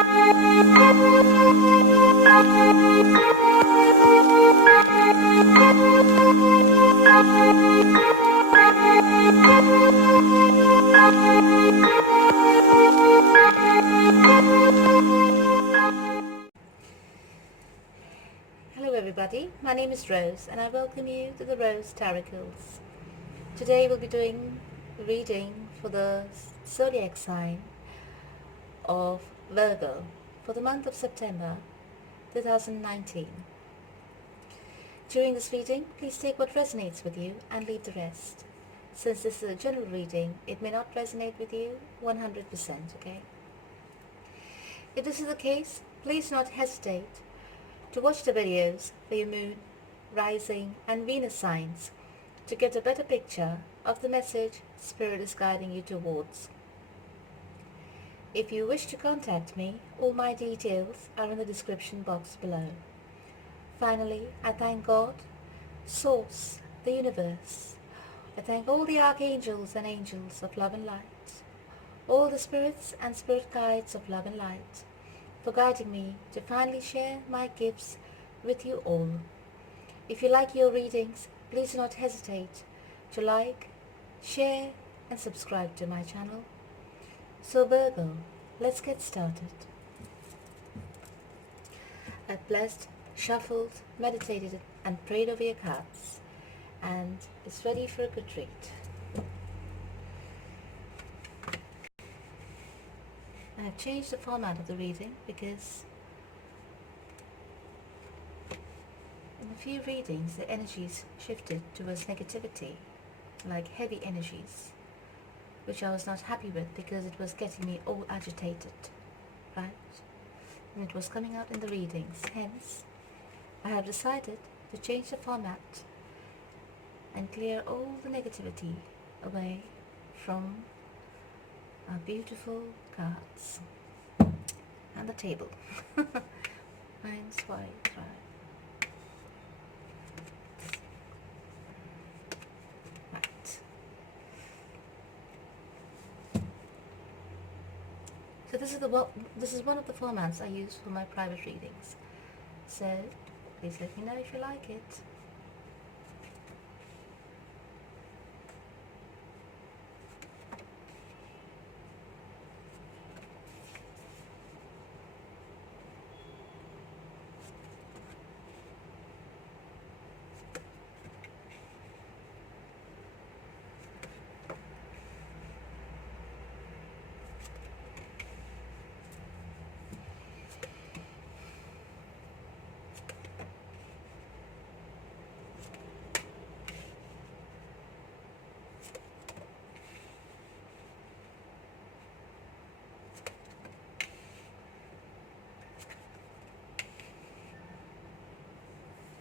Hello everybody, my name is Rose and I welcome you to the Rose Tarocles. Today we'll be doing a reading for the zodiac sign of Virgo for the month of September 2019. During this reading, please take what resonates with you and leave the rest. Since this is a general reading, it may not resonate with you 100%, okay? If this is the case, please do not hesitate to watch the videos for your moon, rising and Venus signs to get a better picture of the message Spirit is guiding you towards. If you wish to contact me, all my details are in the description box below. Finally, I thank God, Source, the universe. I thank all the archangels and angels of love and light, all the spirits and spirit guides of love and light, for guiding me to finally share my gifts with you all. If you like your readings, please do not hesitate to like, share and subscribe to my channel. So Virgo, let's get started. I've blessed, shuffled, meditated and prayed over your cards, and it's ready for a good read. I have changed the format of the reading because in a few readings the energies shifted towards negativity, like heavy energies, which I was not happy with because it was getting me all agitated, right? And it was coming out in the readings. Hence, I have decided to change the format and clear all the negativity away from our beautiful cards and the table. Mine's white, right? Right. So this is one of the formats I use for my private readings. So please let me know if you like it.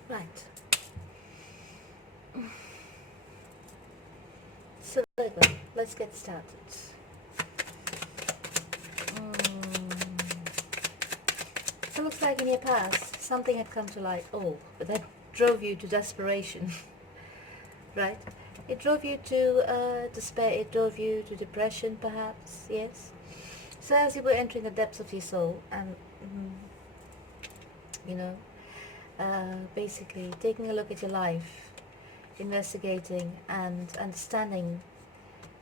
Right. So let's get started. It looks like in your past something had come to light, but that drove you to desperation, right? It drove you to despair, it drove you to depression perhaps, yes? So as you were entering the depths of your soul and, basically taking a look at your life, investigating and understanding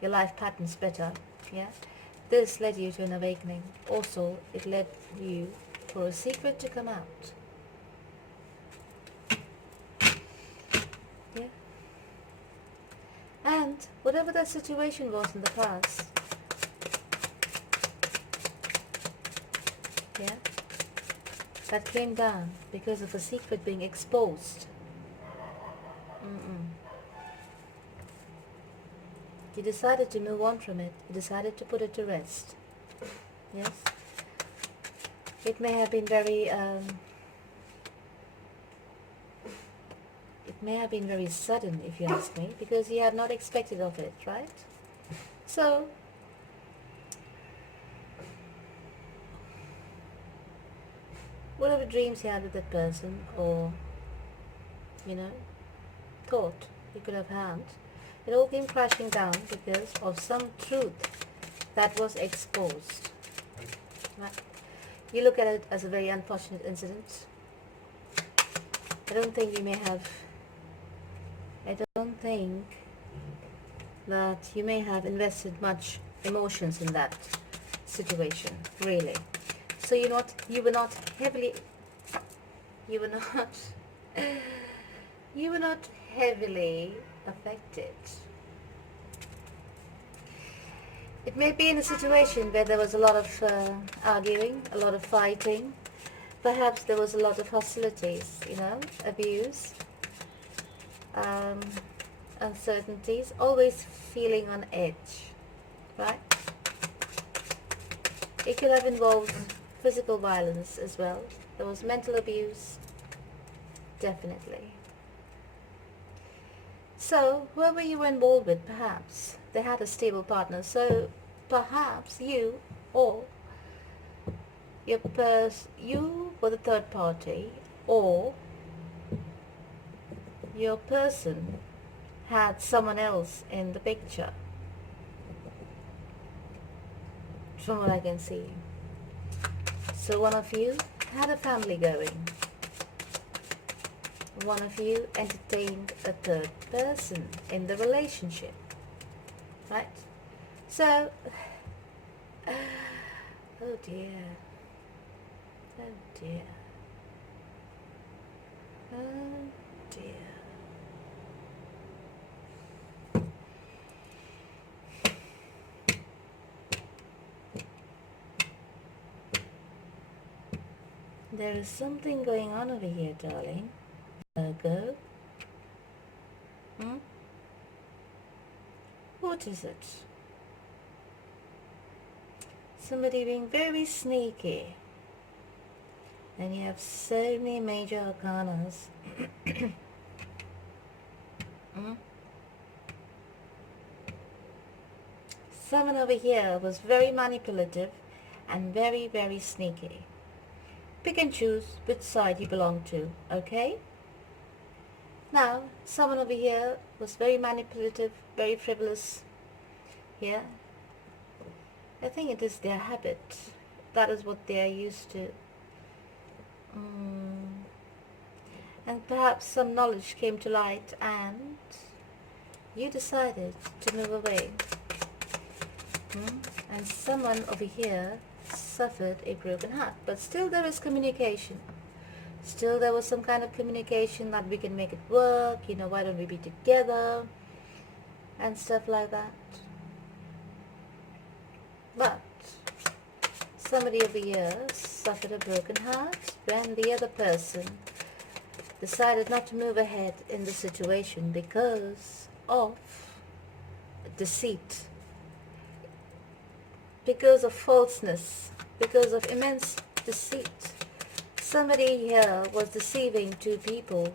your life patterns better, yeah, this led you to an awakening. Also, it led you for a secret to come out, yeah, and whatever that situation was in the past, yeah, that came down because of a secret being exposed. You decided to move on from it. You decided to put it to rest. Yes? It may have been very sudden, if you ask me, because you had not expected of it, right? So whatever dreams you had with that person, or thought you could have had, it all came crashing down because of some truth that was exposed. Right? You look at it as a very unfortunate incident. I don't think you may have, I don't think that you may have invested much emotions in that situation, really. So you were not heavily, you were not, you were not heavily affected. It may be in a situation where there was a lot of arguing, a lot of fighting. Perhaps there was a lot of hostilities, abuse, um, uncertainties, always feeling on edge, right? It could have involved physical violence as well. There was mental abuse, definitely. So, whoever you were involved with, perhaps they had a stable partner. So, perhaps you or you were the third party, or your person had someone else in the picture, from what I can see. So one of you had a family going. One of you entertained a third person in the relationship, right? So, oh dear. Oh dear. Oh dear. There is something going on over here, darling. Virgo. What is it? Somebody being very sneaky. And you have so many major arcanas. Someone over here was very manipulative and very, very sneaky. Pick and choose which side you belong to, okay? Now, someone over here was very manipulative, very frivolous. Yeah? I think it is their habit. That is what they are used to. And perhaps some knowledge came to light and you decided to move away. And someone over here suffered a broken heart. But still there is communication. Still there was some kind of communication that we can make it work, why don't we be together, and stuff like that. But somebody over here suffered a broken heart when the other person decided not to move ahead in the situation because of deceit, because of falseness, because of immense deceit. Somebody here was deceiving two people.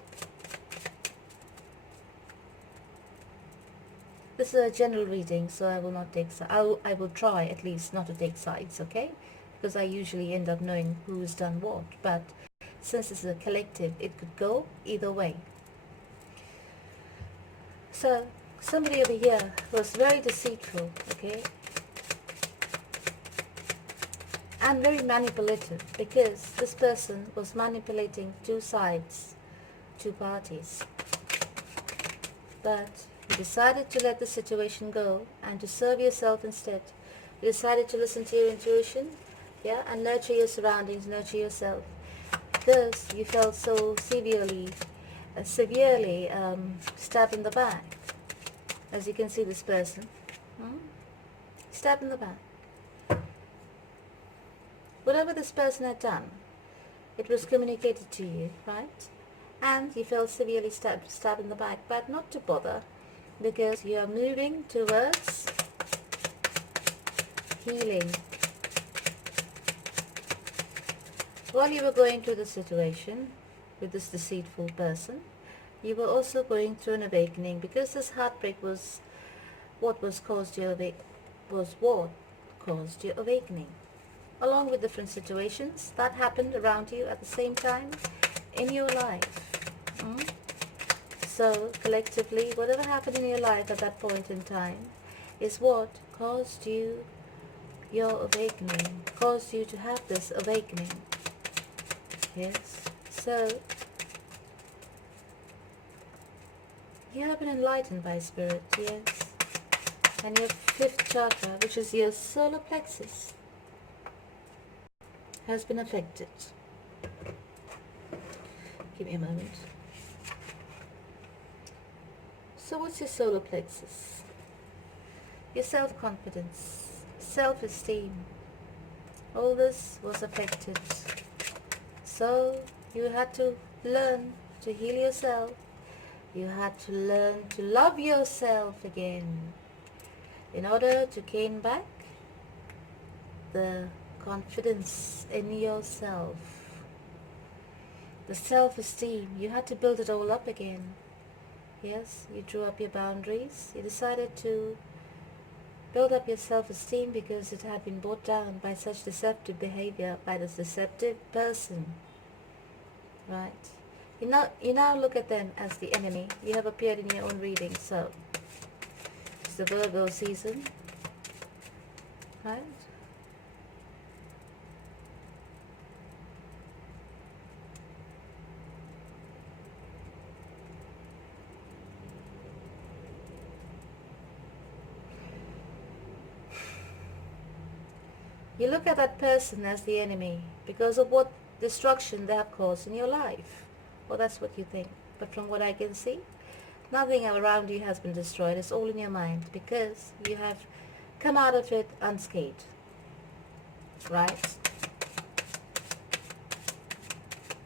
This is a general reading, so I will not take I will try at least not to take sides, okay? Because I usually end up knowing who's done what. But since this is a collective, it could go either way. So somebody over here was very deceitful, okay? And very manipulative, because this person was manipulating two sides, two parties. But you decided to let the situation go and to serve yourself instead. You decided to listen to your intuition, and nurture your surroundings, nurture yourself. Because you felt so severely stabbed in the back. As you can see, this person, stabbed in the back. Whatever this person had done, it was communicated to you, right? And you felt severely stabbed in the back, but not to bother, because you are moving towards healing. While you were going through the situation with this deceitful person, you were also going through an awakening, because this heartbreak was what caused your awakening, along with different situations that happened around you at the same time in your life. So collectively, whatever happened in your life at that point in time is what caused you your awakening, caused you to have this awakening. Yes, so you have been enlightened by Spirit, yes. And your fifth chakra, which is your solar plexus, has been affected. Give me a moment. So what's your solar plexus? Your self-confidence, self-esteem. All this was affected. So you had to learn to heal yourself. You had to learn to love yourself again in order to gain back the confidence in yourself. The self-esteem, you had to build it all up again. Yes, you drew up your boundaries. You decided to build up your self-esteem because it had been brought down by such deceptive behavior, by this deceptive person. Right? You now look at them as the enemy. You have appeared in your own reading, so it's the Virgo season. Right? You look at that person as the enemy because of what destruction they have caused in your life. Well, that's what you think. But from what I can see, nothing around you has been destroyed. It's all in your mind because you have come out of it unscathed. Right?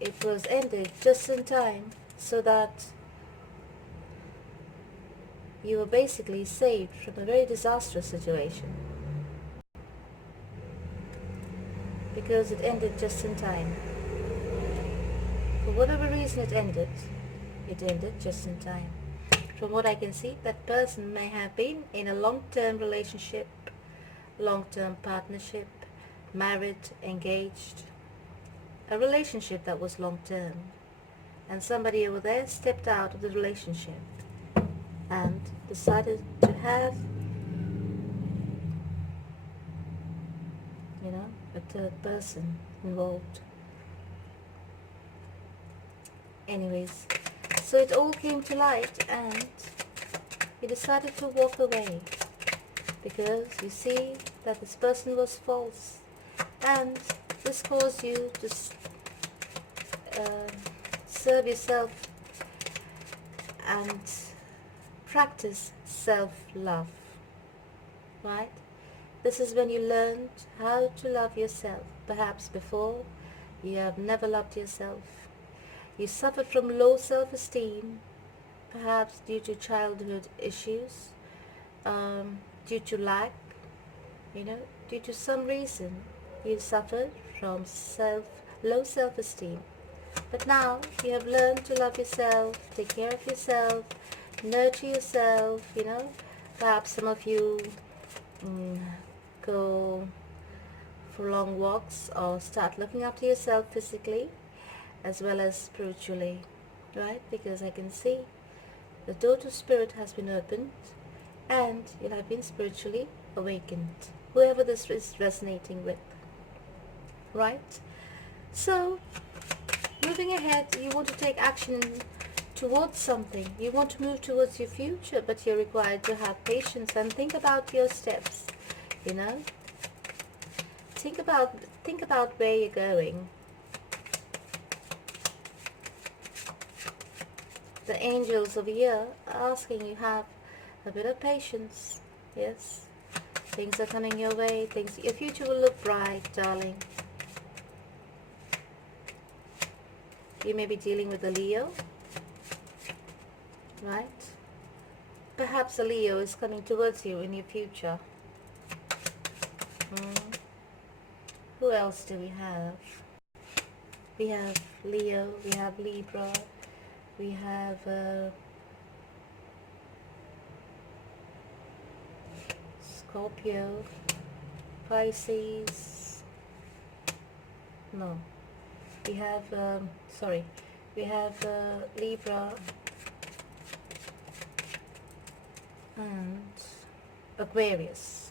It was ended just in time so that you were basically saved from a very disastrous situation. Because it ended just in time. For whatever reason it ended just in time. From what I can see, that person may have been in a long-term relationship, long-term partnership, married, engaged, a relationship that was long-term. And somebody over there stepped out of the relationship and decided to have, a third person involved. Anyways, so it all came to light and you decided to walk away because you see that this person was false, and this caused you to serve yourself and practice self-love. Right? This is when you learned how to love yourself. Perhaps before you have never loved yourself. You suffered from low self-esteem, perhaps due to childhood issues, due to lack, due to some reason you suffered from low self-esteem. But now you have learned to love yourself, take care of yourself, nurture yourself, Perhaps some of you go for long walks or start looking after yourself physically as well as spiritually, right? Because I can see the door to spirit has been opened and you have been spiritually awakened, whoever this is resonating with, right? So moving ahead, you want to take action towards something. You want to move towards your future, but you're required to have patience and think about your steps, Think about where you're going. The angels over here are asking you have a bit of patience. Yes, things are coming your way. Your future will look bright, darling. You may be dealing with a Leo, right? Perhaps a Leo is coming towards you in your future. Who else do we have? We have Leo, we have Libra, we have Scorpio, Pisces. No, we have we have Libra and Aquarius.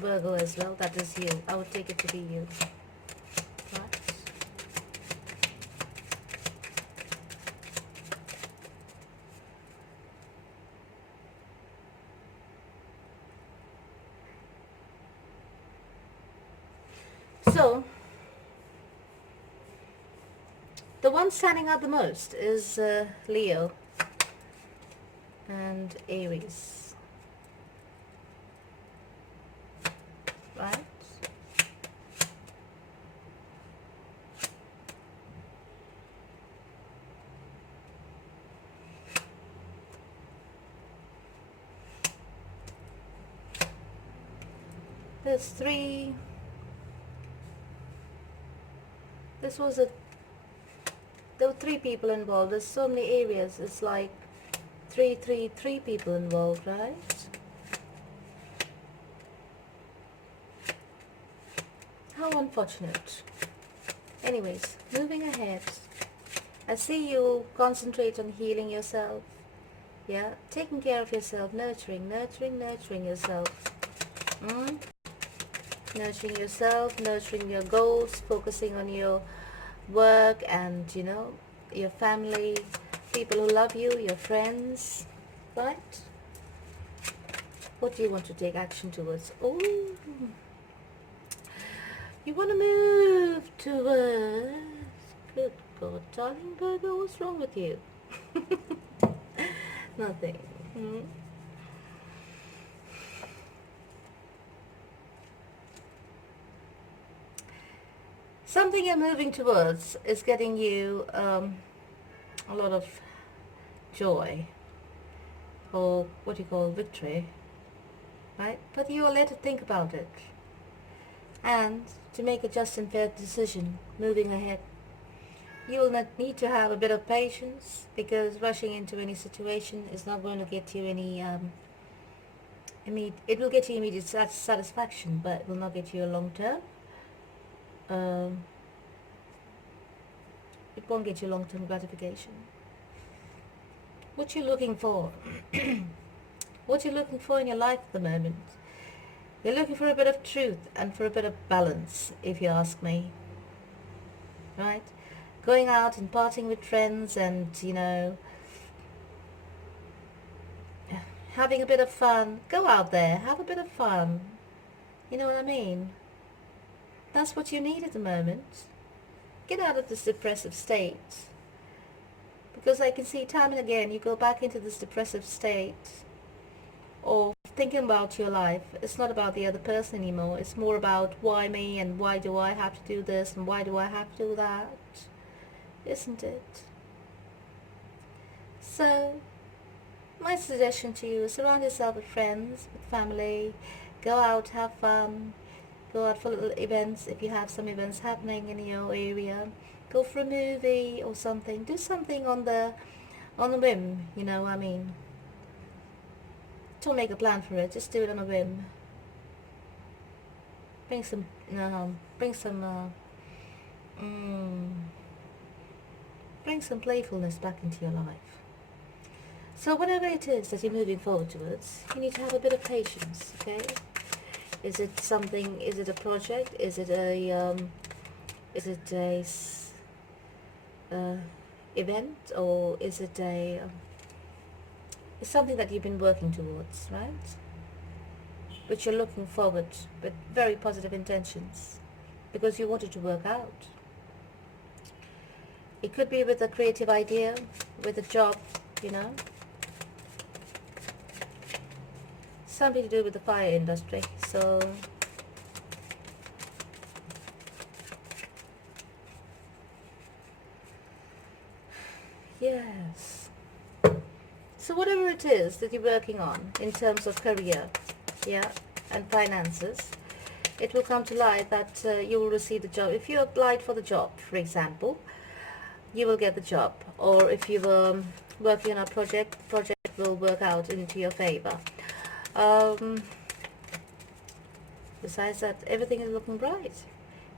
Virgo as well. That is you. I would take it to be you. Right? So, the one standing out the most is Leo and Aries. Right? There's three. This was a. There were three people involved. There's so many areas. It's like three people involved, right? How unfortunate. Anyways, moving ahead. I see you concentrate on healing yourself. Yeah, taking care of yourself, nurturing yourself. Nurturing yourself, nurturing your goals, focusing on your work and, you know, your family, people who love you, your friends, right? What do you want to take action towards? Oh, you want to move towards, good God, darling Virgo, what's wrong with you? Nothing. Something you're moving towards is getting you a lot of joy, or what you call victory, right? But you will let it think about it, and to make a just and fair decision moving ahead. You will not need to have a bit of patience, because rushing into any situation is not going to get you any it will get you immediate satisfaction, but it will not get you a long term. It won't get you long-term gratification. What you're looking for, what you're looking for in your life at the moment, you're looking for a bit of truth and for a bit of balance, if you ask me. Right? Going out and partying with friends and, you know, having a bit of fun. Go out there, have a bit of fun. You know what I mean? That's what you need at the moment. Get out of this depressive state. Because I can see time and again you go back into this depressive state of thinking about your life. It's not about the other person anymore. It's more about why me, and why do I have to do this, and why do I have to do that. Isn't it? So, my suggestion to you is surround yourself with friends, with family. Go out, have fun. Go out for little events if you have some events happening in your area. Go for a movie or something. Do something on the whim, you know, I mean. Don't make a plan for it, just do it on a whim. Bring some playfulness back into your life. So whatever it is that you're moving forward towards, you need to have a bit of patience, okay? Is it something, is it a project, is it a event, or is it it's something that you've been working towards, right? Which you're looking forward with very positive intentions, because you want it to work out. It could be with a creative idea, with a job, you know. Something to do with the fire industry. So yes. So whatever it is that you're working on in terms of career, yeah, and finances, it will come to light that you will receive the job. If you applied for the job, for example, you will get the job. Or if you were working on a project will work out into your favor. Besides that, everything is looking bright.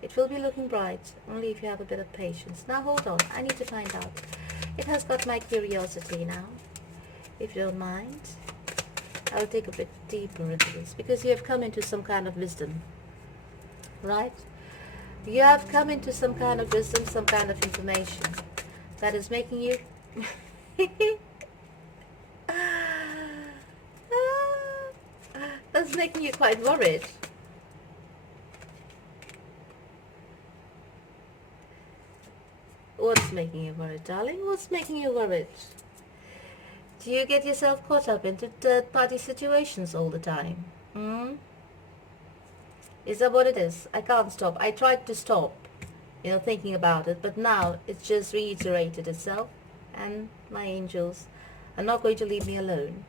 It will be looking bright only if you have a bit of patience. Now hold on, I need to find out. It has got my curiosity now, if you don't mind. I'll dig a bit deeper into this because you have come into some kind of wisdom, right? You have come into some kind of wisdom, some kind of information that is making you that's making you quite worried. What's making you worried, darling? What's making you worried? Do you get yourself caught up into third-party situations all the time? Hmm? Is that what it is? I can't stop. I tried to stop, thinking about it, but now it's just reiterated itself, and my angels are not going to leave me alone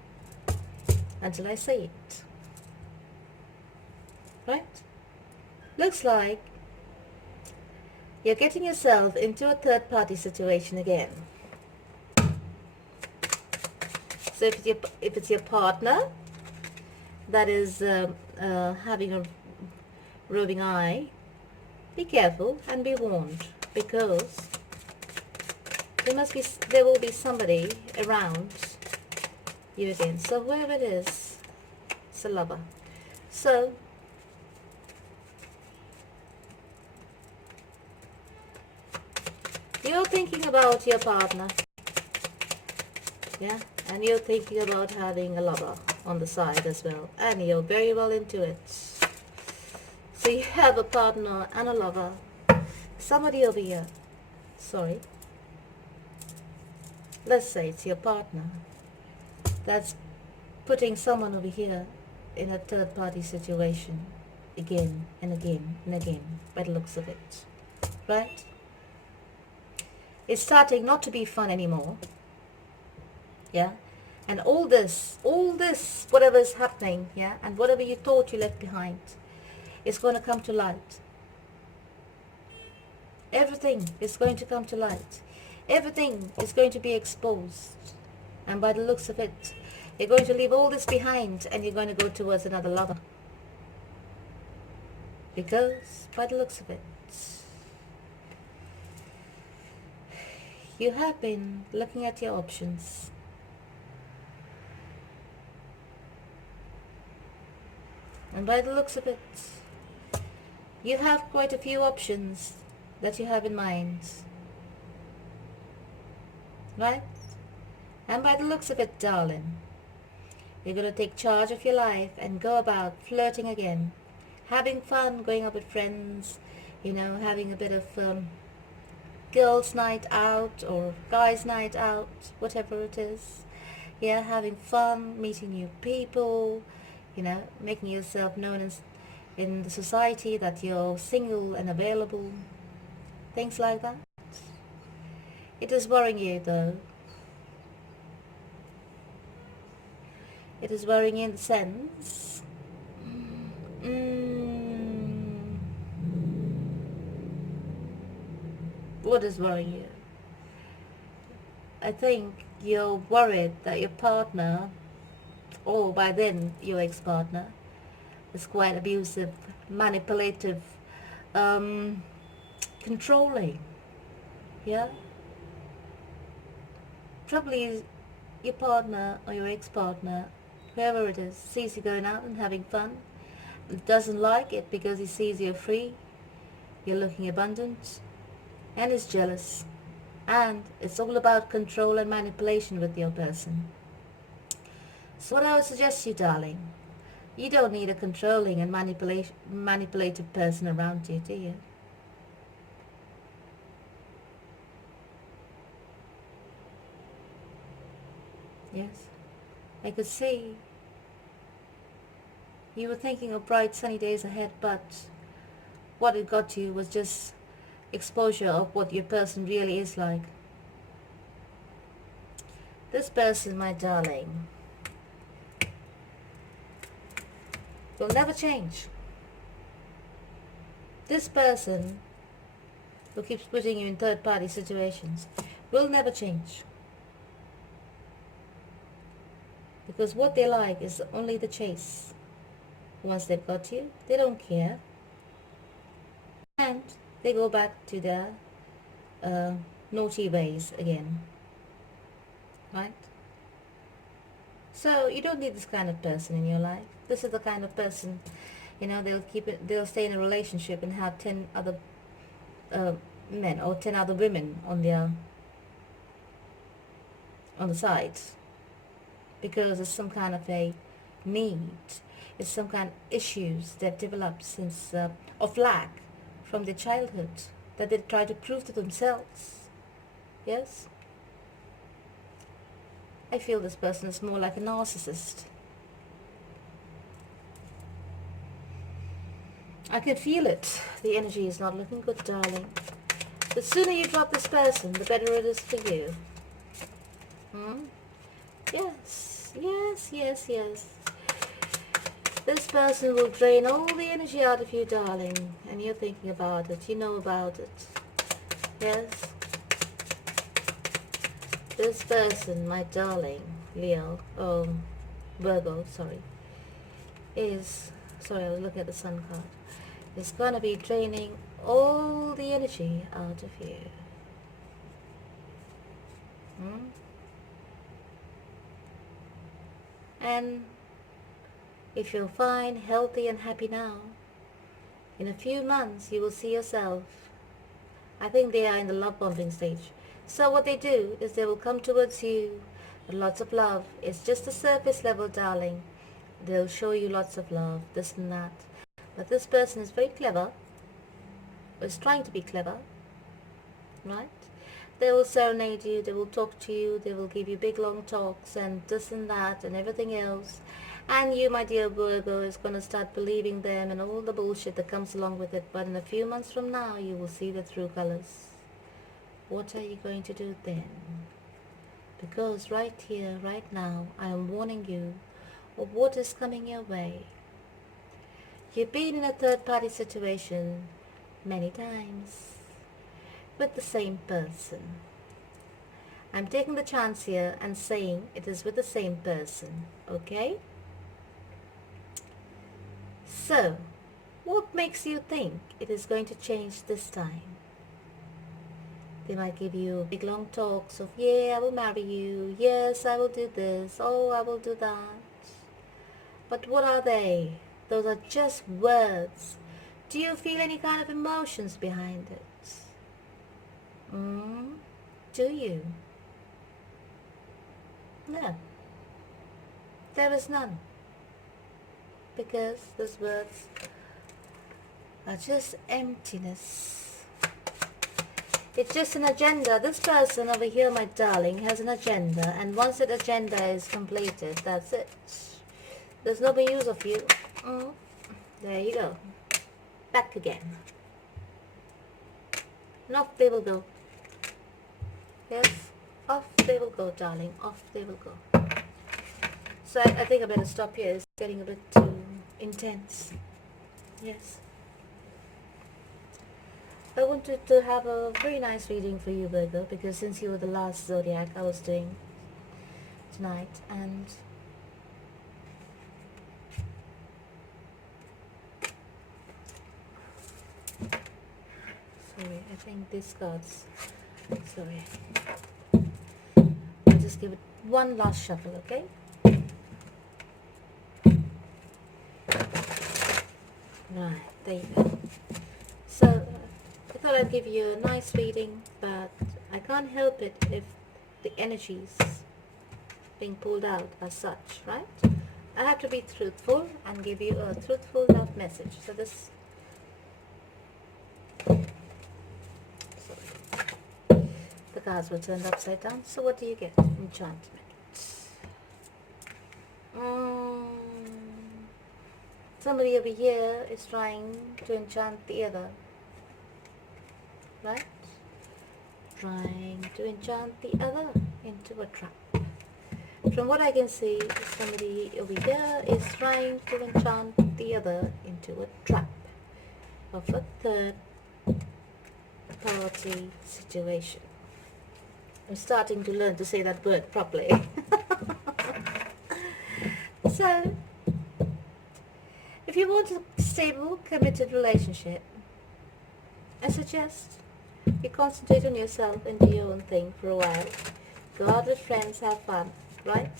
until I say it. Right? Looks like you're getting yourself into a third-party situation again. So if it's your partner that is having a roving eye, be careful and be warned, because there will be somebody around you again. So whoever it is, it's a lover. So you're thinking about your partner, yeah, and you're thinking about having a lover on the side as well, and you're very well into it. So you have a partner and a lover. Somebody over here, sorry, let's say it's your partner that's putting someone over here in a third party situation again and again and again, by the looks of it, right? It's starting not to be fun anymore, yeah, and all this, whatever is happening, yeah, and whatever you thought you left behind, is going to come to light. Everything is going to come to light. Everything is going to be exposed, and by the looks of it, you're going to leave all this behind and you're going to go towards another lover, because by the looks of it, you have been looking at your options, and by the looks of it, you have quite a few options that you have in mind, right? And by the looks of it, darling, you're going to take charge of your life and go about flirting again, having fun, going out with friends, having a bit of girls' night out or guys' night out, whatever it is. Yeah, having fun, meeting new people, making yourself known in the society that you're single and available, things like that. It is worrying you, though. It is worrying you in the sense, what is worrying you? I think you're worried that your partner, or by then your ex-partner, is quite abusive, manipulative, controlling, yeah? Trouble is, your partner or your ex-partner, whoever it is, sees you going out and having fun, doesn't like it because he sees you're free, you're looking abundant, and is jealous. And it's all about control and manipulation with your person. So what I would suggest you, darling, you don't need a controlling and manipulative person around you, do you? Yes, I could see you were thinking of bright sunny days ahead, but what it got you was just exposure of what your person really is like. This person, my darling, will never change. This person who keeps putting you in third-party situations will never change. Because what they like is only the chase. Once they've got you, they don't care. And they go back to their naughty ways again. Right? So you don't need this kind of person in your life. This is the kind of person, they'll stay in a relationship and have 10 other uh, men or 10 other women on the sides, because it's some kind of a need. It's some kind of issues that develop since of lack from their childhood, that they try to prove to themselves. Yes, I feel this person is more like a narcissist. I can feel it. The energy is not looking good, darling. The sooner you drop this person, the better it is for you. Yes, yes, yes, yes. This person will drain all the energy out of you, darling. And you're thinking about it. You know about it. Yes. This person, my darling, Leo, Virgo, sorry, sorry, I was looking at the sun card, is going to be draining all the energy out of you. And if you're fine, healthy and happy now, in a few months you will see yourself. I think they are in the love bombing stage. So what they do is they will come towards you with lots of love. It's just the surface level, darling. They'll show you lots of love, this and that. But this person is very clever, or is trying to be clever, right? They will serenade you, they will talk to you, they will give you big long talks and this and that and everything else. And you, my dear Virgo, is going to start believing them and all the bullshit that comes along with it. But in a few months from now, you will see the true colors. What are you going to do then? Because right here, right now, I am warning you of what is coming your way. You've been in a third-party situation many times with the same person. I'm taking the chance here and saying it is with the same person, okay? So, what makes you think it is going to change this time? They might give you big long talks of, yeah, I will marry you, yes, I will do this, oh, I will do that. But what are they? Those are just words. Do you feel any kind of emotions behind it? Do you? No. There is none. Because those words are just emptiness. It's just an agenda. This person over here, my darling, has an agenda, and once that agenda is completed, that's it. There's no more use of you. There you go. Back again. And off they will go. Yes, off they will go, darling. Off they will go. So I think I better stop here. It's getting a bit too intense. Yes. I wanted to have a very nice reading for you, Virgo, because since you were the last zodiac I was doing tonight, and sorry, I think these cards, sorry, I'll just give it one last shuffle, okay? Right, there you go. So I thought I'd give you a nice reading, but I can't help it if the energies being pulled out as such, right? I have to be truthful and give you a truthful love message. So this, sorry, the cards were turned upside down. So what do you get? Enchantment. Somebody over here is trying to enchant the other, right? Trying to enchant the other into a trap. From what I can see, somebody over here is trying to enchant the other into a trap of a third party situation. I'm starting to learn to say that word properly. So, if you want a stable, committed relationship, I suggest you concentrate on yourself and do your own thing for a while. Go out with friends, have fun, right?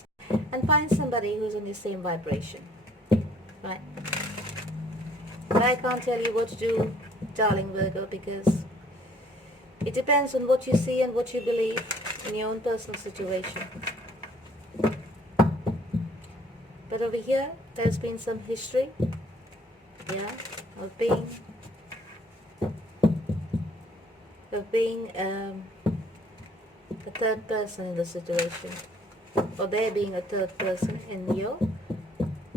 and find somebody who's on the same vibration, right? But I can't tell you what to do, darling Virgo, because it depends on what you see and what you believe in your own personal situation. But over here, there's been some history, yeah, of being a third person in the situation, or there being a third person in your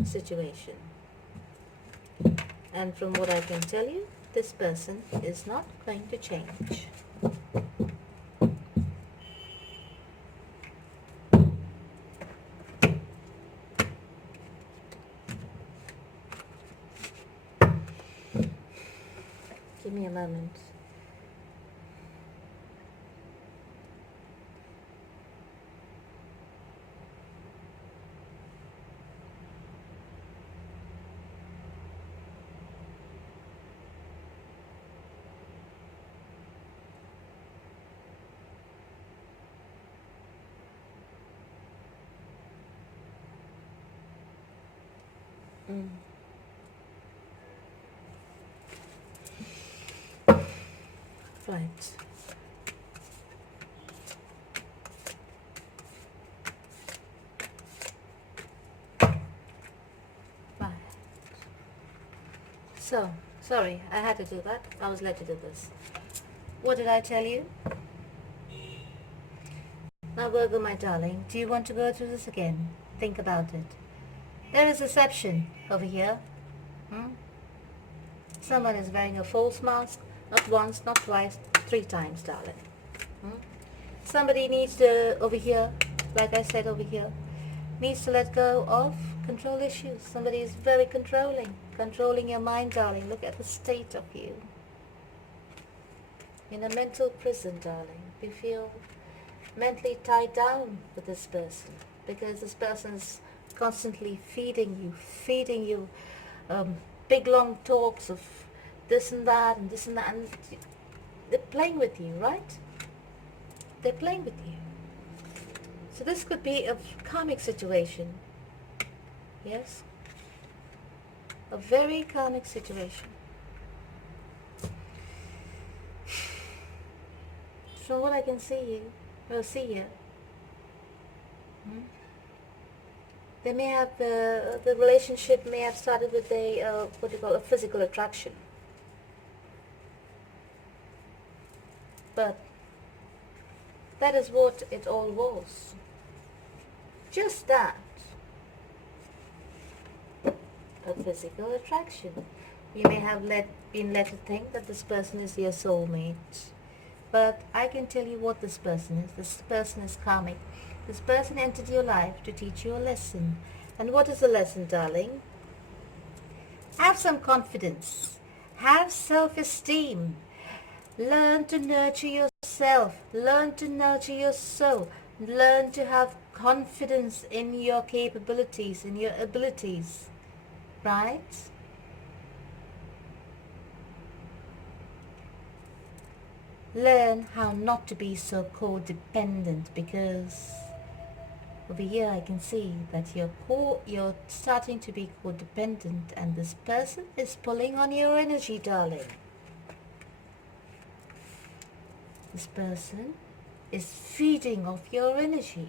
situation. And from what I can tell you, this person is not going to change. Give me a moment. Right. Right. So, sorry, I had to do that. I was led to do this. What did I tell you? Now, Virgo, my darling, do you want to go through this again? Think about it. There is deception over here. Someone is wearing a false mask, not once, not twice, 3 times, darling. Somebody needs to, over here, like I said over here, needs to let go of control issues. Somebody is very controlling your mind, darling. Look at the state of you. In a mental prison, darling. You feel mentally tied down with this person because this person is constantly feeding you big long talks of this and that and this and that, and they're playing with you, right? They're playing with you. So this could be a karmic situation. Yes? A very karmic situation. From what I can see here, they may have the relationship may have started with a physical attraction, but that is what it all was. Just that, a physical attraction. You may have been led to think that this person is your soulmate, but I can tell you what this person is. This person is karmic. This person entered your life to teach you a lesson. And what is the lesson, darling? Have some confidence. Have self-esteem. Learn to nurture yourself. Learn to nurture your soul. Learn to have confidence in your capabilities, in your abilities. Right? Learn how not to be so codependent, because over here I can see that you're starting to be codependent, and this person is pulling on your energy, darling. This person is feeding off your energy.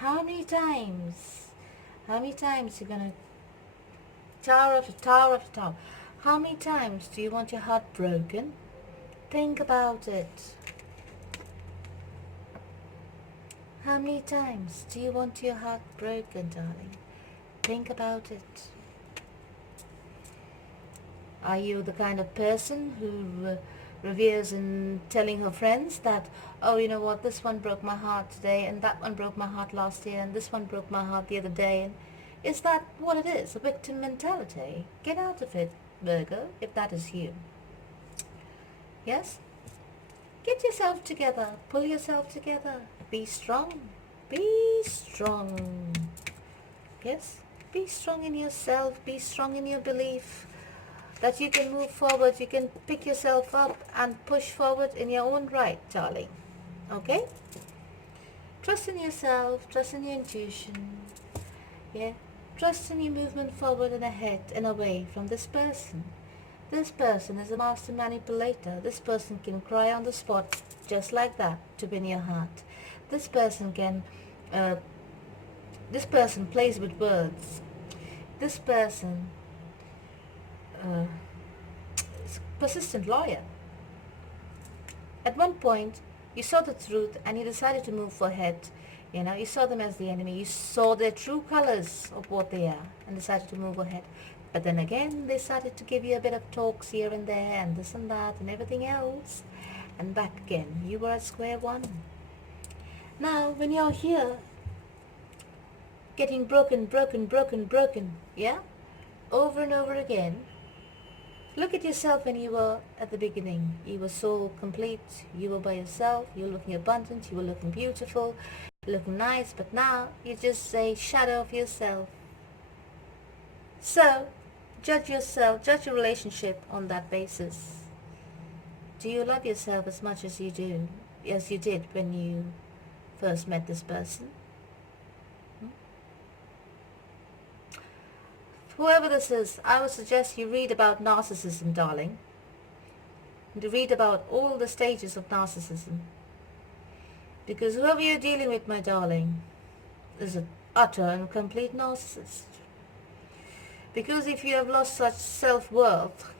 How many times you're gonna tower after tower after tower? How many times do you want your heart broken? Think about it. How many times do you want your heart broken, darling? Think about it. Are you the kind of person who reveres in telling her friends that, oh, you know what, this one broke my heart today, and that one broke my heart last year, and this one broke my heart the other day? And is that what it is? A victim mentality? Get out of it, Virgo, if that is you. Yes? Get yourself together. Pull yourself together. Be strong. Be strong. Yes? Be strong in yourself. Be strong in your belief that you can move forward. You can pick yourself up and push forward in your own right, darling. Okay? Trust in yourself, trust in your intuition, yeah? Trust in your movement forward and ahead and away from this person. This person is a master manipulator. This person can cry on the spot just like that to win your heart. This person can, uh, this person plays with words. This person uh, is a persistent lawyer. At one point, you saw the truth and you decided to move ahead. You saw them as the enemy. You saw their true colors of what they are and decided to move ahead. But then again, they started to give you a bit of talks here and there and this and that and everything else. And back again, you were at square one. Now, when you're here, getting broken, yeah? Over and over again, look at yourself when you were at the beginning. You were so complete. You were by yourself. You were looking abundant. You were looking beautiful, looking nice. But now you're just a shadow of yourself. So, judge yourself, judge your relationship on that basis. Do you love yourself as much as you did when you first met this person? Whoever this is, I would suggest you read about narcissism, darling. And to read about all the stages of narcissism. Because whoever you're dealing with, my darling, is an utter and complete narcissist. Because if you have lost such self-worth,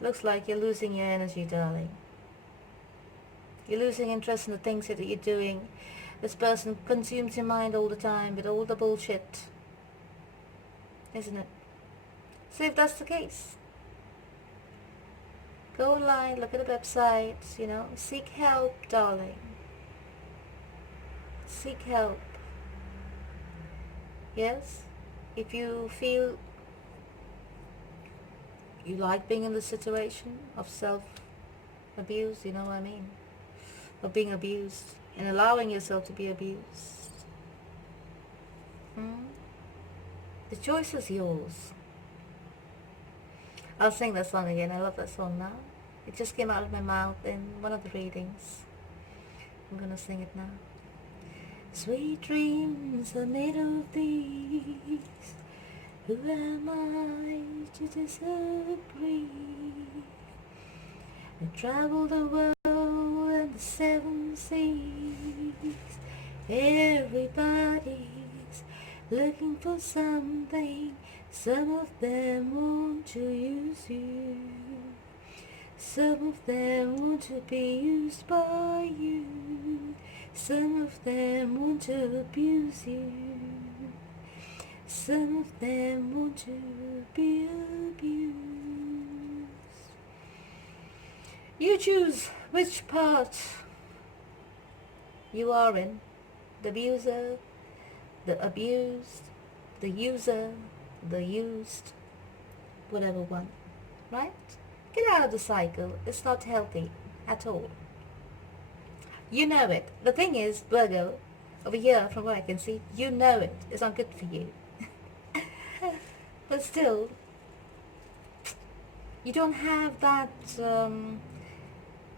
looks like you're losing your energy, darling. You're losing interest in the things that you're doing. This person consumes your mind all the time with all the bullshit. Isn't it? So if that's the case, go online, look at the websites, seek help, darling. Seek help. Yes? If you feel you like being in the situation of self-abuse, you know what I mean? Of being abused and allowing yourself to be abused. The choice is yours. I'll sing that song again. I love that song now. It just came out of my mouth in one of the readings. I'm gonna sing it now. Sweet dreams are made of these. Who am I to disagree? I travel the world and the seven seas. Everybody's looking for something. Some of them want to use you. Some of them want to be used by you. Some of them want to abuse you. Some of them want to be abused. You choose which part you are in. The abuser, the abused, the user, the used, whatever one, right? Get out of the cycle. It's not healthy at all. You know it. The thing is, Virgo, over here, from what I can see, you know it. It's not good for you. But still, you don't have that,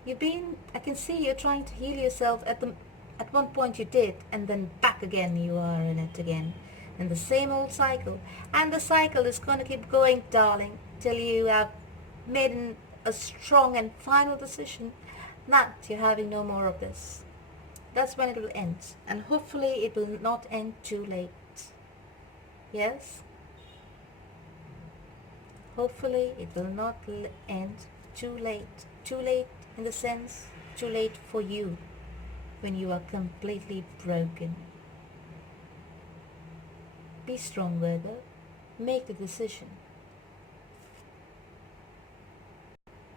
I can see you're trying to heal yourself. At one point you did, and then back again you are in it again. And the same old cycle. And the cycle is going to keep going, darling, till you have made a strong and final decision that you're having no more of this. That's when it will end. And hopefully it will not end too late. Yes? Hopefully it will not end too late. Too late in the sense, too late for you when you are completely broken. Be strong, Virgo. Make the decision.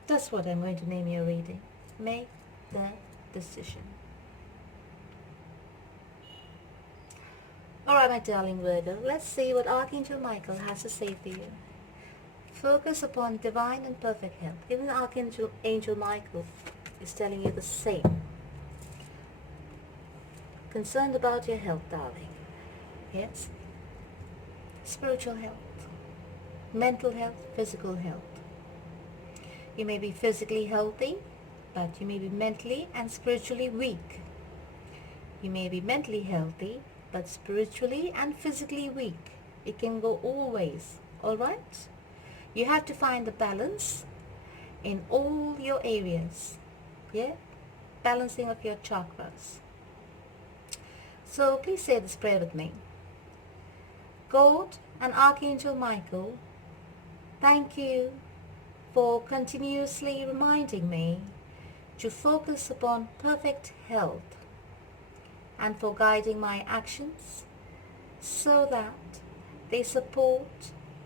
That's what I'm going to name your reading. Make the decision. Alright, my darling Virgo, let's see what Archangel Michael has to say for you. Focus upon divine and perfect health. Even Archangel Michael is telling you the same. Concerned about your health, darling. Yes? Spiritual health, mental health, physical health. You may be physically healthy, but you may be mentally and spiritually weak. You may be mentally healthy, but spiritually and physically weak. It can go all ways, alright? You have to find the balance in all your areas, yeah? Balancing of your chakras. So please say this prayer with me. God and Archangel Michael, thank you for continuously reminding me to focus upon perfect health and for guiding my actions so that they support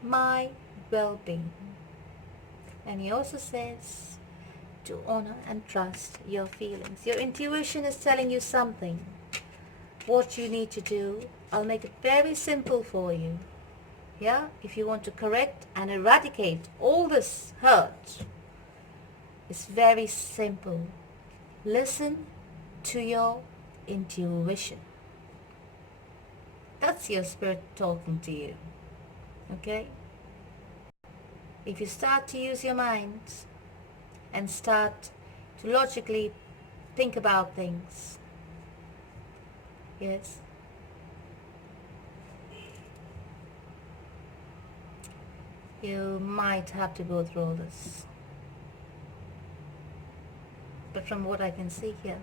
my well-being. And he also says to honor and trust your feelings. Your intuition is telling you something, what you need to do. I'll make it very simple for you. Yeah, if you want to correct and eradicate all this hurt, it's very simple. Listen to your intuition. That's your spirit talking to you. Okay? If you start to use your mind and start to logically think about things, yes, you might have to go through all this. But from what I can see here,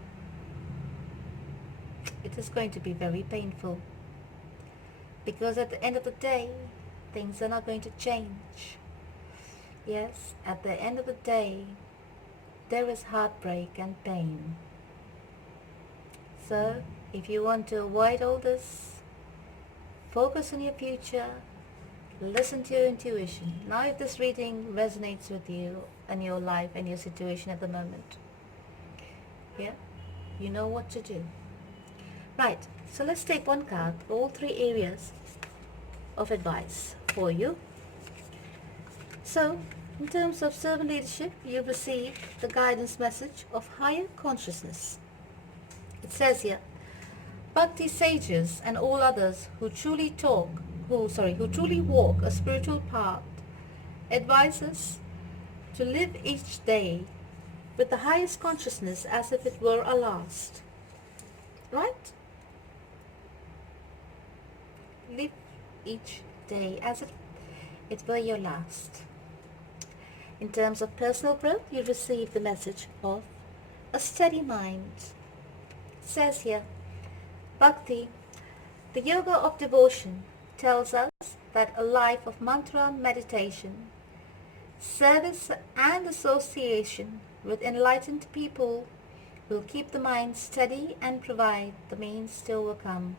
it is going to be very painful. Because at the end of the day, things are not going to change. Yes, at the end of the day, there is heartbreak and pain. So, if you want to avoid all this, focus on your future, listen to your intuition. Now if this reading resonates with you and your life and your situation at the moment, yeah, you know what to do. Right, so let's take one card for all three areas of advice for you. So, in terms of servant leadership, you've received the guidance message of higher consciousness. It says here, Bhakti sages and all others who truly walk a spiritual path advise us to live each day with the highest consciousness as if it were our last. Right? Live each day as if it were your last. In terms of personal growth, you receive the message of a steady mind. It says here, Bhakti, the yoga of devotion, tells us that a life of mantra meditation, service and association with enlightened people will keep the mind steady and provide the means to overcome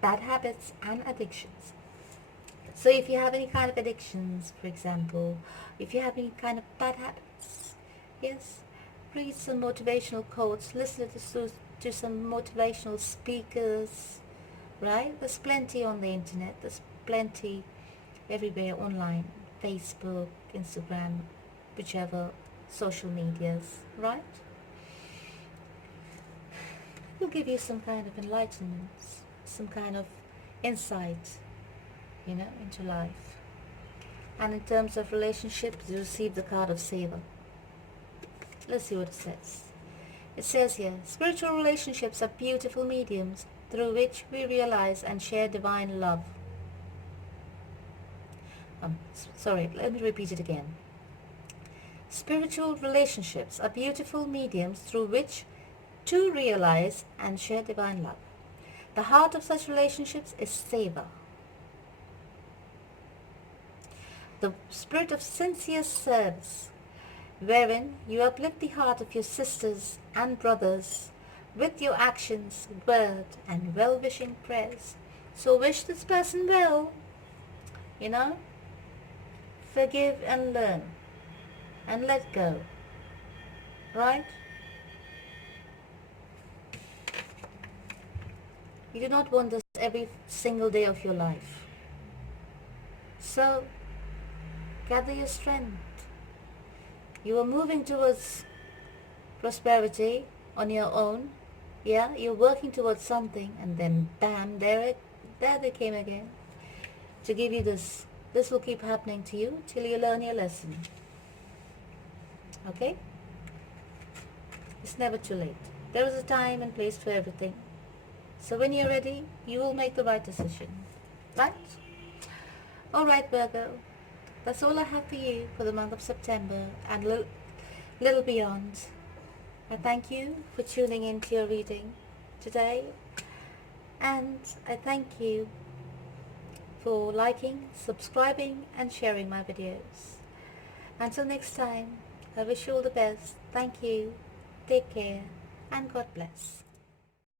bad habits and addictions. So if you have any kind of addictions, for example, if you have any kind of bad habits, yes, read some motivational quotes, listen to some motivational speakers, right? There's plenty on the internet, there's plenty everywhere online, Facebook, Instagram, whichever social medias, right? It'll give you some kind of enlightenment, some kind of insight, into life. And in terms of relationships, you receive the card of Seva. Let's see what it says. It says here, spiritual relationships are beautiful mediums through which we realize and share divine love. Let me repeat it again. Spiritual relationships are beautiful mediums through which to realize and share divine love. The heart of such relationships is Seva. The spirit of sincere service, wherein you uplift the heart of your sisters and brothers with your actions, word, and well-wishing prayers. So wish this person well, forgive and learn, and let go, right? You do not want this every single day of your life. So, gather your strength. You are moving towards prosperity on your own. Yeah, you're working towards something, and then bam, there they came again to give you this. This will keep happening to you till you learn your lesson. Okay? It's never too late. There is a time and place for everything. So when you're ready, you will make the right decision. Right? Alright, Virgo. That's all I have for you for the month of September and little beyond. I thank you for tuning in to your reading today, and I thank you for liking, subscribing and sharing my videos. Until next time, I wish you all the best. Thank you, take care, and God bless.